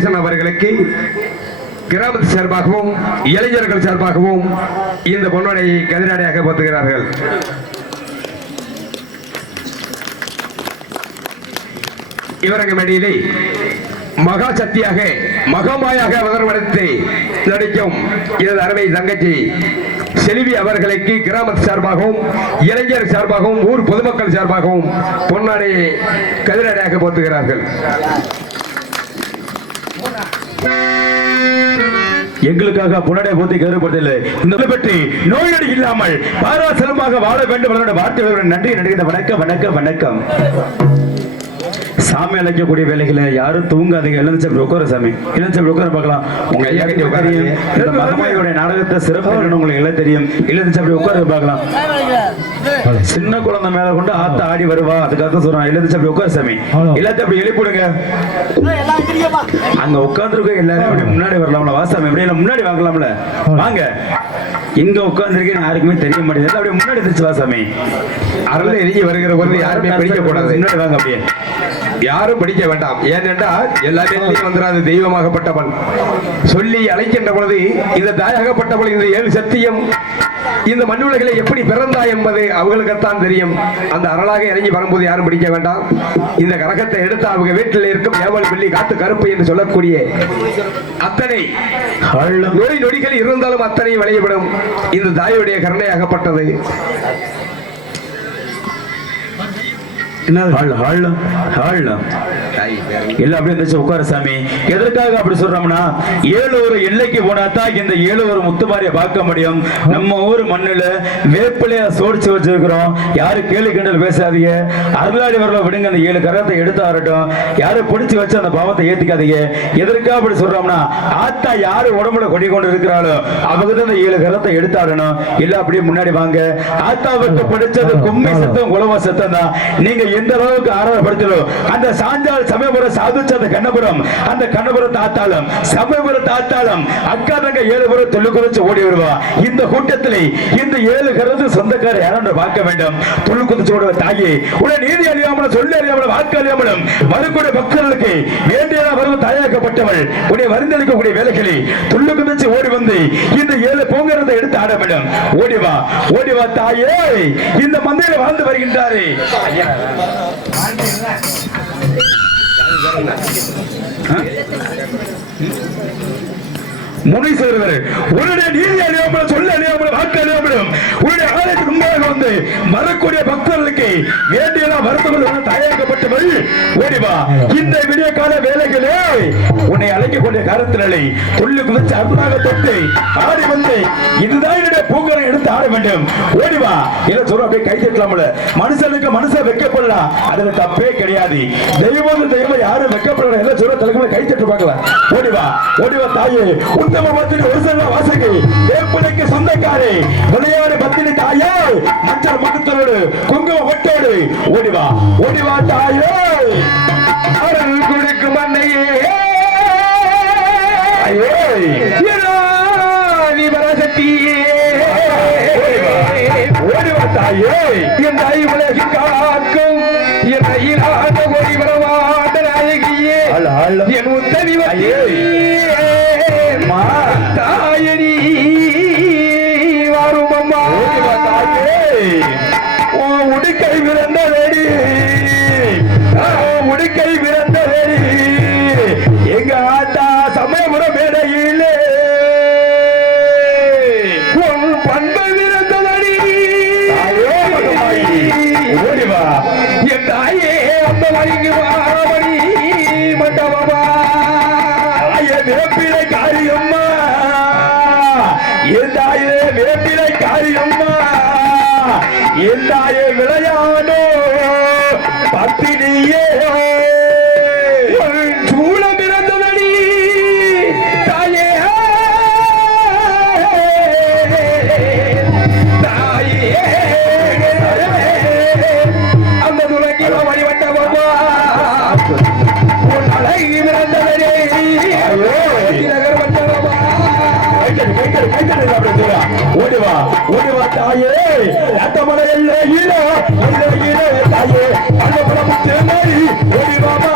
முருகேசன் அவர்களுக்கு கிராமத்து சார்பாகவும் இளைஞர்கள் சார்பாகவும் இந்த பொன்வடையை கதிராடையாக போத்துகிறார்கள் இவரங்க மேடையிலே மகா சக்தியாக மகமாயாக அவதரவடைத்து நடிக்கும் எனது அருமை தங்கச்சி செல்வி அவர்களுக்கு கிராமத்து சார்பாகவும் இளைஞர் சார்பாகவும் ஊர் பொதுமக்கள் சார்பாகவும் பொன்னாடையை கதிரடையாக போத்துகிறார்கள் எங்களுக்காக புனடை போத்தி கருதப்படுவதில்லை. இந்த பற்றி நோயடி இல்லாமல் பாராசலமாக வாழ வேண்டும். என்னோட நன்றி. நடிகிற வணக்கம் வணக்கம் வணக்கம். சாமி அழைக்கக்கூடிய வேலைகளை யாரும் தூங்காதீங்க. இளஞ்சப்படி உட்கார சாமி. இளஞ்சப்படி உட்கார பார்க்கலாம். உங்க ஐயா கட்டி உட்காரியும் இந்த நாடகத்தை சிறப்பு என்னன்னு உங்களுக்கு எல்லாம் தெரியும். இளஞ்சப்படி உட்கார பார்க்கலாம். சின்ன குழந்தை மேல கொண்டு ஆத்த ஆடி வருவா. அதுக்காக சொல்றான். இளஞ்சப்படி உட்கார சாமி. எல்லாத்தையும் அப்படி எழுப்பிடுங்க அங்க உட்கார்ந்துருக்க எல்லாரும் அப்படியே முன்னாடி வரலாம்ல. வாசாமி அப்படியே எல்லாம் முன்னாடி வாங்கலாம்ல. வாங்க. இங்க உட்கார்ந்துருக்கேன் யாருக்குமே தெரிய மாட்டேங்குது அப்படியே முன்னாடி இருந்துச்சு வாசாமி அருள் எரிஞ்சி வருகிற பொழுது யாருமே படிக்க கூடாது முன்னாடி வாங்க அப்படியே. யாரும் படிக்க வேண்டாம். ஏனென்றால் எல்லாமே வந்துடாது தெய்வமாகப்பட்டவள். சொல்லி அழைக்கின்ற பொழுது இந்த தாயகப்பட்டவள் இந்த ஏழு சத்தியம் இந்த மண்ணுலகிலே எப்படி பிறந்தா என்பது அவங்களுக்குத்தான் தெரியும். அந்த அருளாக இறங்கி வரும்போது யாரும் படிக்க வேண்டாம். இந்த கரகத்தை எடுத்து அவங்க வீட்டில் இருக்கும் ஏவல் வெள்ளி காத்து கருப்பு என்று சொல்லக்கூடிய அத்தனை நொடி நொடிகள் இருந்தாலும் அத்தனை விளையப்படும். இந்த தாயுடைய கருணையாகப்பட்டது. ஹால் ஹால் எல்லாம் அப்படியே உட்கார சாமி. எதற்காக அப்படி சொல்றோம்னா ஏழு ஒரு எல்லைக்கு போனா தான் இந்த ஏழு ஒரு முத்துமாரியை பார்க்க முடியும். நம்ம ஊர் மண்ணுல வேப்பிலைய சோடிச்சு வச்சிருக்கிறோம். யாரு கேள்வி கிண்டல் பேசாதீங்க. அருளாடி வரல விடுங்க அந்த ஏழு கரத்தை எடுத்து ஆரட்டும் யாரும் பிடிச்சு வச்சு அந்த பாவத்தை ஏத்துக்காதீங்க. எதற்காக அப்படி சொல்றோம்னா ஆத்தா யாரு உடம்புல கொடி கொண்டு இருக்கிறாளோ அவங்க தான் அந்த ஏழு கரத்தை எடுத்தாடணும் இல்ல அப்படியே முன்னாடி வாங்க. ஆத்தாவுக்கு படிச்சது கும்மி சத்தம் குலவ சத்தம் தான். நீங்க எந்த அளவுக்கு ஆராதப்படுத்தலோ அந்த சாஞ்சால் சமயபுரம் சாதுச்ச அந்த கண்ணபுரம் அந்த கண்ணபுரம் தாத்தாலும் சமயபுரம் தாத்தாலும் அக்கா தங்க ஏழு பேரும் தொல்லு ஓடி வருவா. இந்த கூட்டத்திலே இந்த ஏழு கருது சொந்தக்கார யாரும் பார்க்க வேண்டும். தொல்லு குதிச்சு ஓடுவ தாயே உடைய நீதி அறியாமலும் சொல்லி அறியாமலும் வாக்கு அறியாமலும் வரக்கூடிய பக்தர்களுக்கு வேண்டிய வரும் தாயாக்கப்பட்டவள். உடைய வருந்தளிக்கக்கூடிய வேலைகளை துள்ளு குதிச்சு ஓடி வந்து இந்த ஏழு பொங்கரத்தை எடுத்து ஆட வேண்டும். ஓடி ஓடிவா வா தாயே. இந்த மந்தையில் வாழ்ந்து வருகின்றாரே. முனை சேர்வர் உன்னுடைய நீதி அறியாமல் சொல்ல அறியாமல் வாக்கு அறியாமலும் உன்னுடைய ஆலயத்துக்கு முன்பாக வந்து வரக்கூடிய பக்தர்களுக்கு வேண்டிய வருத்தங்கள் தயாரிக்கப்பட்டவள். ஓடிவா இந்த விடிய கால வேலைகளே உன்னை அழைக்கக்கூடிய காரத்தினாலே துள்ளி குதிச்சு அருளாக தொட்டு ஆடி வந்து இதுதான் என்னுடைய பூங்கரை எடுத்து ஆட வேண்டும். ஓடிவா இல்ல சொல்ற? அப்படியே கை தட்டலாம்ல. மனுஷனுக்கு மனுஷன் வைக்கப்படலாம் அதுல தப்பே கிடையாது. தெய்வம் தெய்வம் யாரும் வைக்கப்படலாம் எல்லாம் சொல்ற? தலைக்குள்ள கை தட்டு பார்க்கலாம் ஓடிவா ஓடிவா தாயே. உத்தம பத்தினி ஒரு செல்வ வாசகி வேப்பிலைக்கு சொந்தக்காரே. விளையாடு பத்தினி தாயே. மஞ்சள் முகத்தோடு குங்கும ஒட்டோடு ஓடிவா ஓடிவா தாயே. அருள் கொடுக்கும் அன்னையே. ஐயே ஓடிவா தாயே. வேப்பிலை காரியம்மா என் தாயே விளையாடோ பத்தினியே. ஒரு சூளம் ஓடிவா ஓடிவா தாயே. அத்தமலை எல்லை ஈரோ எல்லை தாயே. அந்த புறமுத்து ஓடிவாமா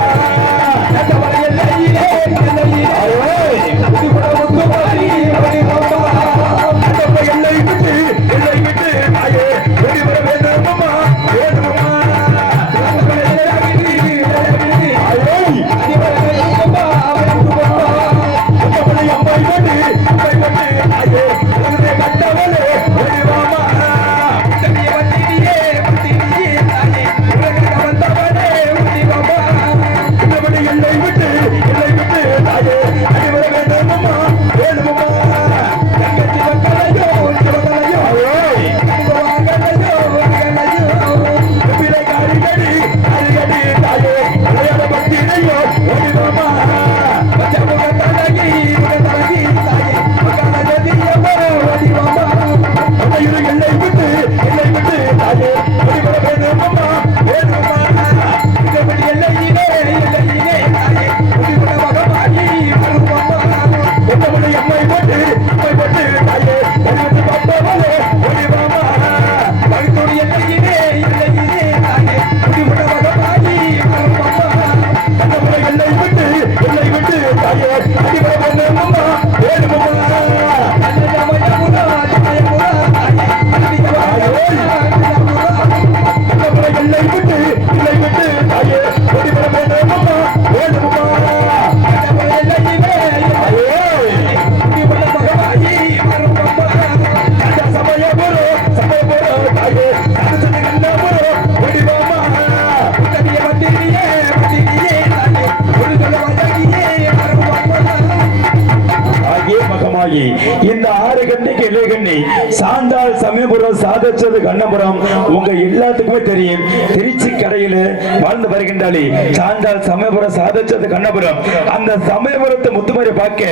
உங்க எல்லாத்துக்குமே தெரியும். திருச்சி கரையில வாழ்ந்து வருகின்றாலே சாந்தால் சமயபுரம் சாதச்சது கண்ணபுரம். அந்த சமயபுரத்தை முத்துமாரி பார்க்க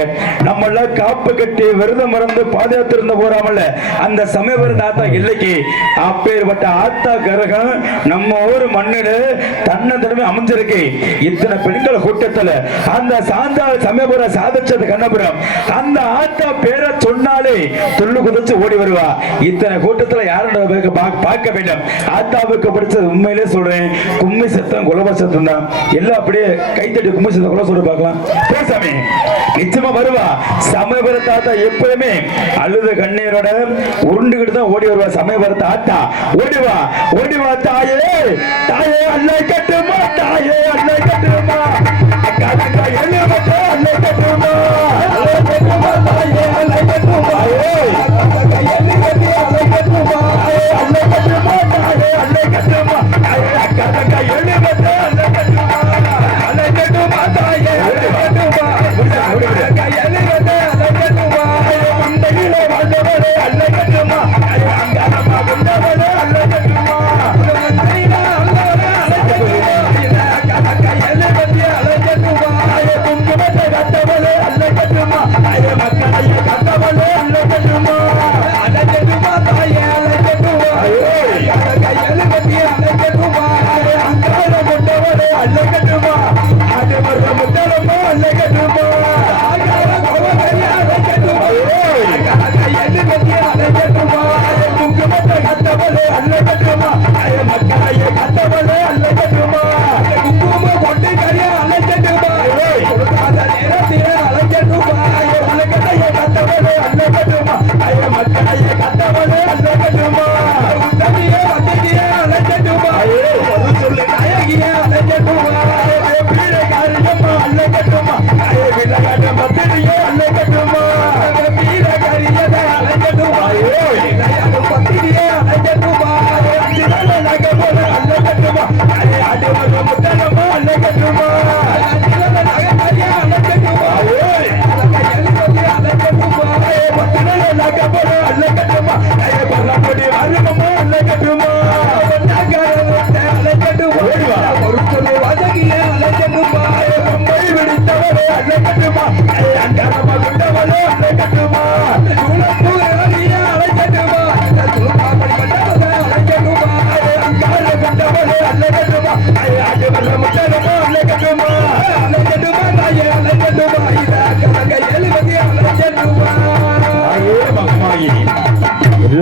நம்ம எல்லாம் காப்பு கட்டி விரதம் மறந்து பாதயாத்திருந்த போறாமல்ல அந்த சமயபுரம் ஆத்தா இல்லைக்கு. அப்பேற்பட்ட ஆத்தா கரகம் நம்ம ஊர் மண்ணில தன்னை திறமை அமைஞ்சிருக்கு. இத்தனை பெண்கள் கூட்டத்துல அந்த சாந்தால் சமயபுரம் சாதிச்சது கண்ணபுரம். அந்த ஆத்தா பேரை சொன்னாலே துள்ளு குதிச்சு ஓடி வருவா. இத்தனை கூட்டத்துல யாரும் பார்க்க வேண்டும். ஆத்தாவுக்கு படிச்சது உண்மையிலே சொல்றேன். கும்மி சத்தம் குலப சத்தம் தான் எல்லாம் அப்படியே கைத்தட்டி கும்மி சத்தம் கூட சொல்ற பார்க்கலாம். பேசாமே நிச்சயமா வருவா. சமயபுர தாத்தா எப்பவுமே அழுத கண்ணீரோட உருண்டுகிட்டு தான் ஓடி வருவா. சமயபுர ஆத்தா ஓடிவா ஓடிவா தாயே. தாயே அல்லை கட்டுமா தாயே அல்லை கட்டுமா அல்லை கட்டுமா அல்லை கட்டுமா தாயே அல்லை கட்டுமா அக்கா அல்லை கட்டுமா அல்லை கட்டுமா தாயே கட்டுமா? தாயே அக்கா அக்கா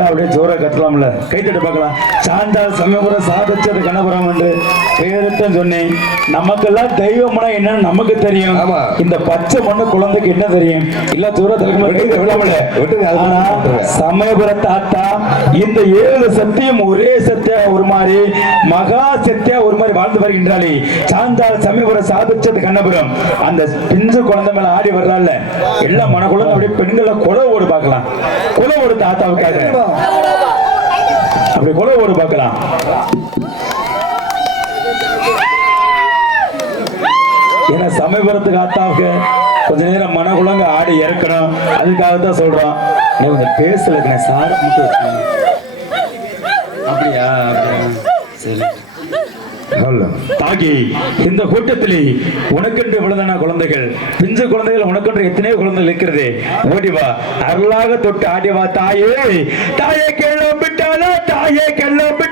அப்படியே ஜோரா கட்டலாம்ல. கைத்தட்டு பார்க்கலாம். சாந்தால் சமயபுரம் சாதிச்சது கணபுரம் என்று பேருத்தான் சொன்னேன். நமக்கெல்லாம் தெய்வம்னா என்னன்னு நமக்கு தெரியும். இந்த பச்சை மண்ணு குழந்தைக்கு என்ன தெரியும்? இல்ல விட்டுருங்க. சமயபுர தாத்தா இந்த ஏழு சத்தியம் ஒரே சத்தியா ஒரு மாதிரி மகா சத்தியா ஒரு மாதிரி வாழ்ந்து வருகின்றாளே. சாந்தால் சமயபுரம் சாதிச்சது கண்ணபுரம் அந்த பிஞ்சு குழந்தை மேல ஆடி வர்றாள் எல்லாம் மனக்குள்ள அப்படியே பெண்களை கொலை ஓடு பார்க்கலாம். கொலை ஓடு தாத்தாவுக்காக. அப்படி கொலை ஓடு பார்க்கலாம். ஏன்னா சமயபுரத்துக்கு ஆத்தாவுக்கு கொஞ்ச நேரம் மனக்குழங்க ஆடி இறக்கணும். அதுக்காக தான் சொல்றோம் கொஞ்சம் பேசலக்கு சார். மட்டும் அப்படியா அப்படியா. சரி. தாகி இந்த கூட்டத்திலே உனக்கென்று விழுந்தன குழந்தைகள். பிஞ்சு குழந்தைகள் உனக்கென்று எத்தனையோ குழந்தைகள் இருக்கிறது. ஓடி வா. அருளாக தொட்டு ஆடி வா. தாயே தாயே கேள்வி தாயே கிளம்பிட்டாளா